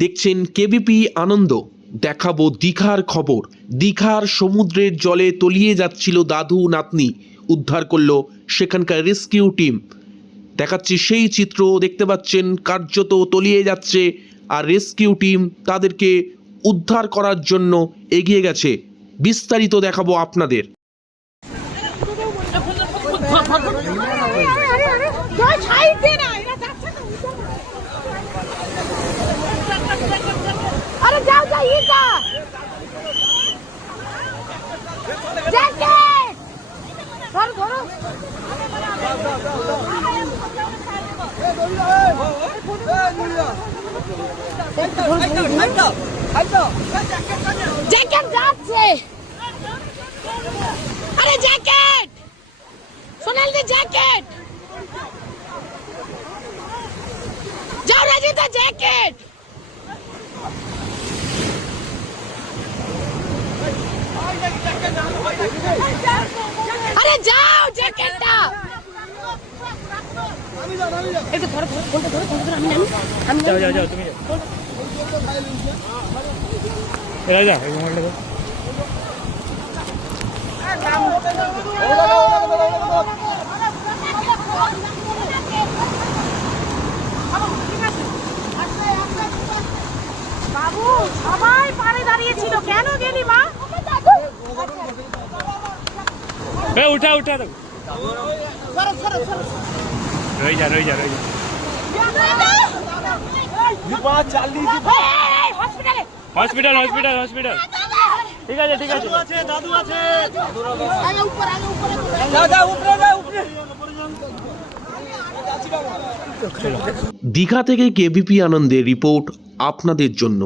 দেখছেন কেবিপি আনন্দ। দেখাবো দীঘার খবর। দীঘার সমুদ্রের জলে তলিয়ে যাচ্ছিল দাদু নাতনি, উদ্ধার করলো সেখানকার রেস্কিউ টিম। দেখাচ্ছি সেই চিত্র, দেখতে পাচ্ছেন কার্যত তলিয়ে যাচ্ছে, আর রেস্কিউ টিম তাদেরকে উদ্ধার করার জন্য এগিয়ে গেছে। বিস্তারিত দেখাবো আপনাদের। अरे जाओ जाइए का जैकेट धरो धरो जैकेट যাচ্ছে अरे जैकेट सोनाल दे जैकेट जाओ राजिता जैकेट अरे जाओ जैकेटটা একটু ধরো ফোনটা ধরো আমি যাও তুমি যাও যা এই মোবাইলটা দাও। বাবু সবাই পারে দাঁড়িয়ে ছিল, কেন গেলি মা? उठा उठा तो रही जा हॉस्पिटल हॉस्पिटल हॉस्पिटल ठीक है दादू আছে আগে উপর जा ऊपर দীঘা থেকে কেবিপি আনন্দের রিপোর্ট আপনাদের জন্য।